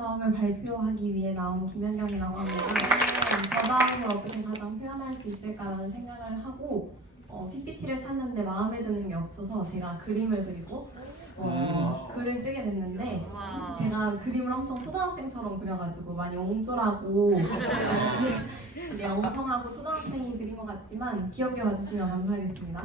마음을 발표하기 위해 나온 김연경이라고 합니다. 저 마음을 어떻게 가장 표현할 수 있을까라는 생각을 하고 PPT를 찾는데 마음에 드는 게 없어서 제가 그림을 그리고 글을 쓰게 됐는데 제가 그림을 엄청 초등학생처럼 그려가지고 많이 옹졸하고 되게 엉성하고 초등학생이 그린 것 같지만 귀엽게 봐주시면 감사하겠습니다.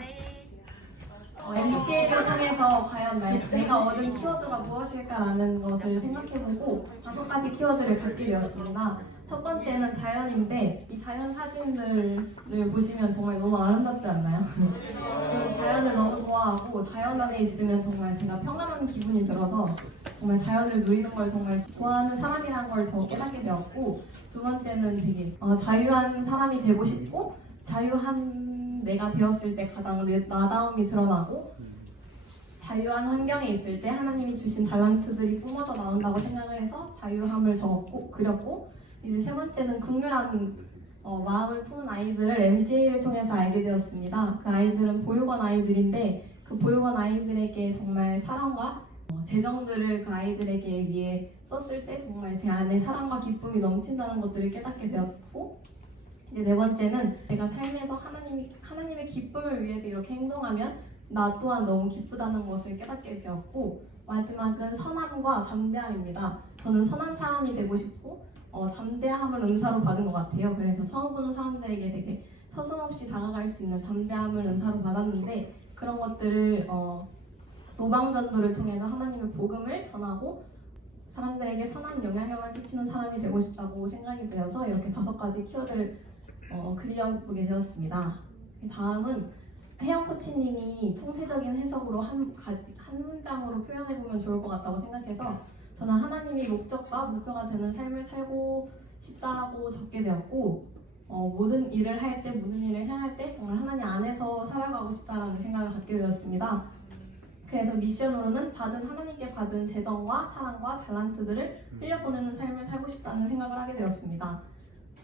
MC를 통해서 과연 내가 얻은 키워드가 무엇일까라는 것을 생각해보고 5가지 키워드를 갖게 되었습니다. 첫 번째는 자연인데 이 자연 사진들을 보시면 정말 너무 아름답지 않나요? 그리고 자연을 너무 좋아하고 자연 안에 있으면 정말 제가 평안한 기분이 들어서 정말 자연을 누리는 걸 정말 좋아하는 사람이라는 걸 더 깨닫게 되었고, 두 번째는 되게 자유한 사람이 되고 싶고 자유한 내가 되었을 때 가장 나다움이 드러나고 자유한 환경에 있을 때 하나님이 주신 달란트들이 뿜어져 나온다고 생각을 해서 자유함을 적었고 그렸고, 이제 세 번째는 긍휼한 마음을 품은 아이들을 MCA를 통해서 알게 되었습니다. 그 아이들은 보육원 아이들인데 그 보육원 아이들에게 정말 사랑과 재정들을 그 아이들에게 위해 썼을 때 정말 제 안에 사랑과 기쁨이 넘친다는 것들을 깨닫게 되었고, 이제 네 번째는 제가 삶에서 하나님의 기쁨을 위해서 이렇게 행동하면 나 또한 너무 기쁘다는 것을 깨닫게 되었고, 마지막은 선함과 담대함입니다. 저는 선한 사람이 되고 싶고 담대함을 은사로 받은 것 같아요. 그래서 처음 보는 사람들에게 되게 서슴없이 다가갈 수 있는 담대함을 은사로 받았는데, 그런 것들을 노방전도를 통해서 하나님의 복음을 전하고 사람들에게 선한 영향력을 끼치는 사람이 되고 싶다고 생각이 되어서 이렇게 5가지 키워드를 그려보게 되었습니다. 다음은 혜영 코치님이 총체적인 해석으로 한 문장으로 표현해보면 좋을 것 같다고 생각해서 저는 하나님이 목적과 목표가 되는 삶을 살고 싶다고 적게 되었고, 모든 일을 할 때, 모든 일을 향할 때 정말 하나님 안에서 살아가고 싶다라는 생각을 갖게 되었습니다. 그래서 미션으로는 하나님께 받은 재정과 사랑과 달란트들을 흘려보내는 삶을 살고 싶다는 생각을 하게 되었습니다.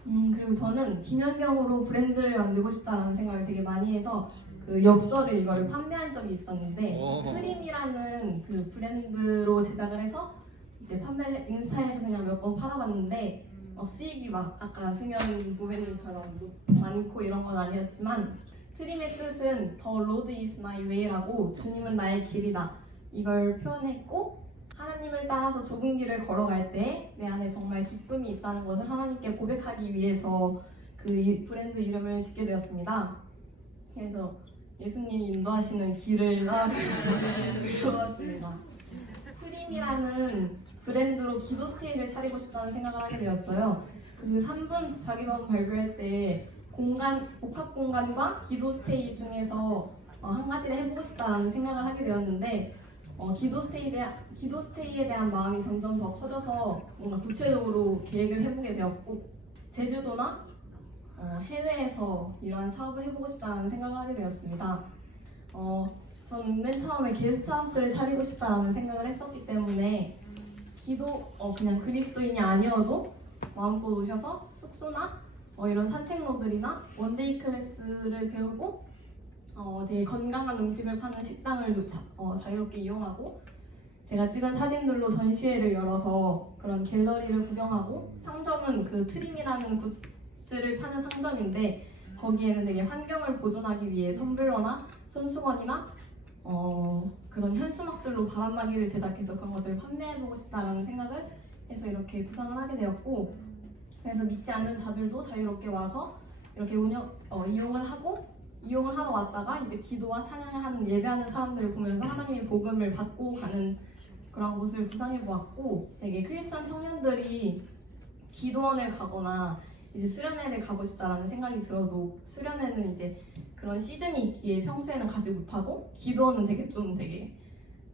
그리고 저는 김연경으로 브랜드를 만들고 싶다라는 생각을 되게 많이 해서 그 엽서를 이걸 판매한 적이 있었는데, 트림이라는 그 브랜드로 제작을 해서 이제 판매를 인스타에서 그냥 몇 번 팔아봤는데 수익이 막 아까 승현 고객님처럼 많고 이런 건 아니었지만, 트림의 뜻은 The Road is my way라고 주님은 나의 길이다 이걸 표현했고, 하나님을 따라서 좁은 길을 걸어갈 때 내 안에 정말 기쁨이 있다는 것을 하나님께 고백하기 위해서 그 브랜드 이름을 짓게 되었습니다. 그래서 예수님이 인도하시는 길을 걸어왔습니다. 트림이라는 브랜드로 기도 스테이를 차리고 싶다는 생각을 하게 되었어요. 그 3분 자기론 발표할 때 복합 공간과 기도 스테이 중에서 한 가지를 해보고 싶다는 생각을 하게 되었는데, 기도 스테이에 대한 마음이 점점 더 커져서 뭔가 구체적으로 계획을 해보게 되었고, 제주도나 해외에서 이러한 사업을 해보고 싶다는 생각을 하게 되었습니다. 저는 맨 처음에 게스트하우스를 차리고 싶다는 생각을 했었기 때문에 그냥 그리스도인이 아니어도 마음껏 오셔서 숙소나 이런 산책로들이나 원데이 클래스를 배우고 되게 건강한 음식을 파는 식당을 자유롭게 이용하고, 제가 찍은 사진들로 전시회를 열어서 그런 갤러리를 구경하고, 상점은 그 트림이라는 굿즈를 파는 상점인데 거기에는 되게 환경을 보존하기 위해 텀블러나 손수건이나 그런 현수막들로 바람막이를 제작해서 그런 것들을 판매해보고 싶다라는 생각을 해서 이렇게 구상을 하게 되었고, 그래서 믿지 않는 자들도 자유롭게 와서 이렇게 이용을 하러 왔다가 이제 기도와 찬양을 하는 예배하는 사람들을 보면서 하나님의 복음을 받고 가는 그런 곳을 구상해 보았고, 되게 크리스천 청년들이 기도원을 가거나 이제 수련회를 가고 싶다라는 생각이 들어도 수련회는 이제 그런 시즌이 있기에 평소에는 가지 못하고, 기도원은 되게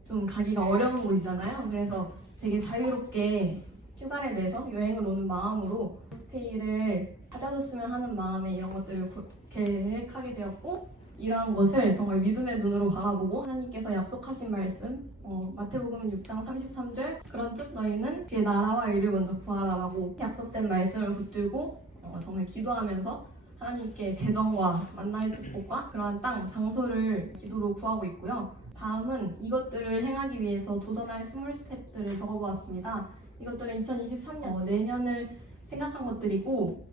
좀 가기가 어려운 곳이잖아요. 그래서 되게 자유롭게 휴가를 내서 여행을 오는 마음으로 스테이를 찾아줬으면 하는 마음에 이런 것들을 계획하게 되었고, 이러한 것을 정말 믿음의 눈으로 바라보고 하나님께서 약속하신 말씀 마태복음 6장 33절 그런 즉 너희는 그의 나라와 의를 먼저 구하라라고 약속된 말씀을 붙들고 정말 기도하면서 하나님께 재정과 만나의 축복과 그러한 땅, 장소를 기도로 구하고 있고요. 다음은 이것들을 행하기 위해서 도전할 스몰 스텝들을 적어보았습니다. 이것들은 2023년 내년을 생각한 것들이고,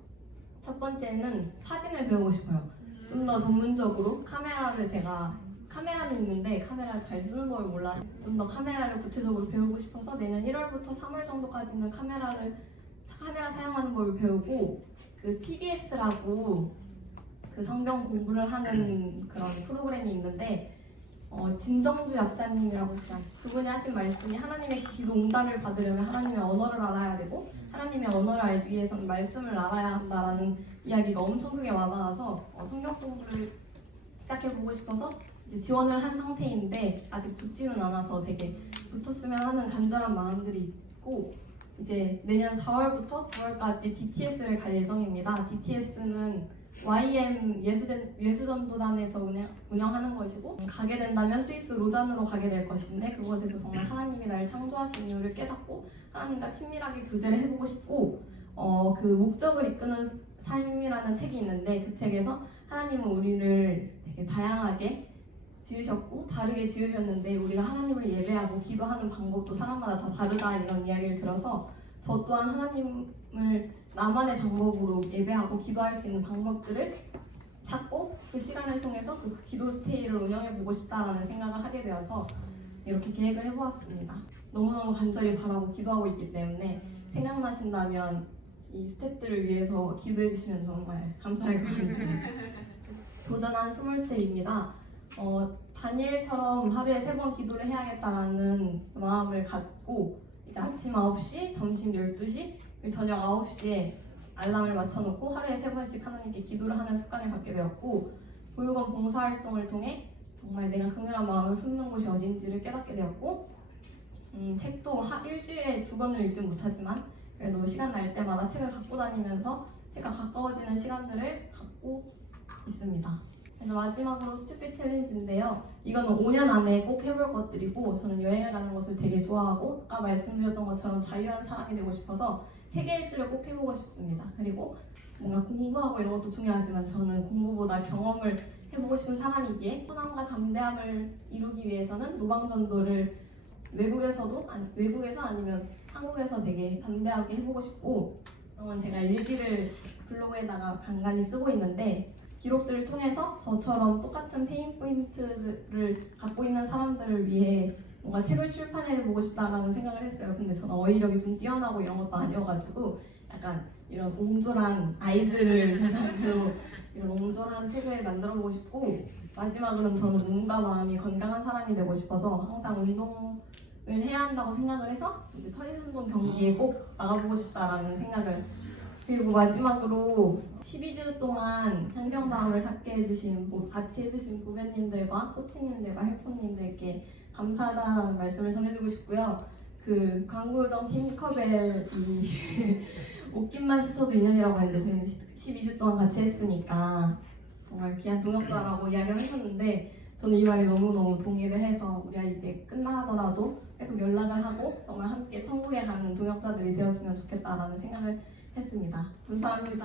첫 번째는 사진을 배우고 싶어요. 좀 더 전문적으로 카메라는 있는데 카메라 잘 쓰는 걸 몰라서 좀 더 카메라를 구체적으로 배우고 싶어서 내년 1월부터 3월 정도까지는 카메라 사용하는 걸 배우고, 그 TBS라고 그 성경 공부를 하는 그런 프로그램이 있는데 진정주 약사님이라고 혹시 아세요? 그분이 하신 말씀이 하나님의 기도 응답을 받으려면 하나님의 언어를 알아야 되고 하나님의 언어를 알기 위해서는 말씀을 알아야 한다라는 이야기가 엄청 크게 와닿아서 성경 공부를 시작해보고 싶어서 이제 지원을 한 상태인데 아직 붙지는 않아서 되게 붙었으면 하는 간절한 마음들이 있고, 이제 내년 4월부터 9월까지 DTS를 갈 예정입니다. DTS는 YM 예수전도단에서 운영하는 것이고, 가게 된다면 스위스 로잔으로 가게 될 것인데, 그곳에서 정말 하나님이 나를 창조하신 이유를 깨닫고 하나님과 친밀하게 교제를 해보고 싶고, 그 목적을 이끄는 삶이라는 책이 있는데 그 책에서 하나님은 우리를 되게 다양하게 지으셨고 다르게 지으셨는데 우리가 하나님을 예배하고 기도하는 방법도 사람마다 다 다르다, 이런 이야기를 들어서 저 또한 하나님을 나만의 방법으로 예배하고 기도할 수 있는 방법들을 찾고 그 시간을 통해서 그 기도 스테이를 운영해보고 싶다라는 생각을 하게 되어서 이렇게 계획을 해보았습니다. 너무너무 간절히 바라고 기도하고 있기 때문에 생각나신다면 이 스텝들을 위해서 기도해주시면 정말 감사할 것 같습니다. 도전한 20스텝입니다. 다니엘처럼 하루에 3번 기도를 해야겠다라는 마음을 갖고 이제 아침 9시, 점심 12시, 저녁 9시에 알람을 맞춰놓고 하루에 3번씩 하나님께 기도를 하는 습관을 갖게 되었고, 보육원 봉사활동을 통해 정말 내가 긍휼한 마음을 품는 곳이 어딘지를 깨닫게 되었고, 책도 일주일에 2번을 읽지 못하지만 그래도 시간 날 때마다 책을 갖고 다니면서 책과 가까워지는 시간들을 갖고 있습니다. 그래서 마지막으로 스튜핏 챌린지인데요. 이거는 5년 안에 꼭 해볼 것들이고, 저는 여행을 가는 것을 되게 좋아하고 아까 말씀드렸던 것처럼 자유한 사람이 되고 싶어서 세계 일주를 꼭 해보고 싶습니다. 그리고 뭔가 공부하고 이런 것도 중요하지만 저는 공부보다 경험을 해보고 싶은 사람이기에 선함과 담대함을 이루기 위해서는 노방전도를 외국에서 아니면 한국에서 되게 담대하게 해보고 싶고, 제가 일기를 블로그에다가 간간히 쓰고 있는데 기록들을 통해서 저처럼 똑같은 페인 포인트를 갖고 있는 사람들을 위해 뭔가 책을 출판해보고 싶다라는 생각을 했어요. 근데 저는 어휘력이 좀 뛰어나고 이런 것도 아니어가지고 약간 이런 옹졸한 아이들을 대상으로 이런 옹졸한 책을 만들어보고 싶고, 마지막으로는 저는 몸과 마음이 건강한 사람이 되고 싶어서 항상 운동을 해야 한다고 생각을 해서 이제 천리순동 경기에 꼭 나가보고 싶다라는 생각을, 그리고 마지막으로 12주 동안 환경마음을 찾게 해주신, 같이 해주신 부배님들과 코치님들과 헬퍼님들께 감사하다는 말씀을 전해주고 싶고요. 그 광고정 팅커벨이 옷깃만 스쳐도 인연이라고 했는데 저희는 12주 동안 같이 했으니까 정말 귀한 동역자라고 이야기를 하셨는데, 저는 이 말에 너무너무 동의를 해서 우리가 이게 끝나더라도 계속 연락을 하고 정말 함께 천국에 가는 동역자들이 되었으면 좋겠다라는 생각을 했습니다. 감사합니다.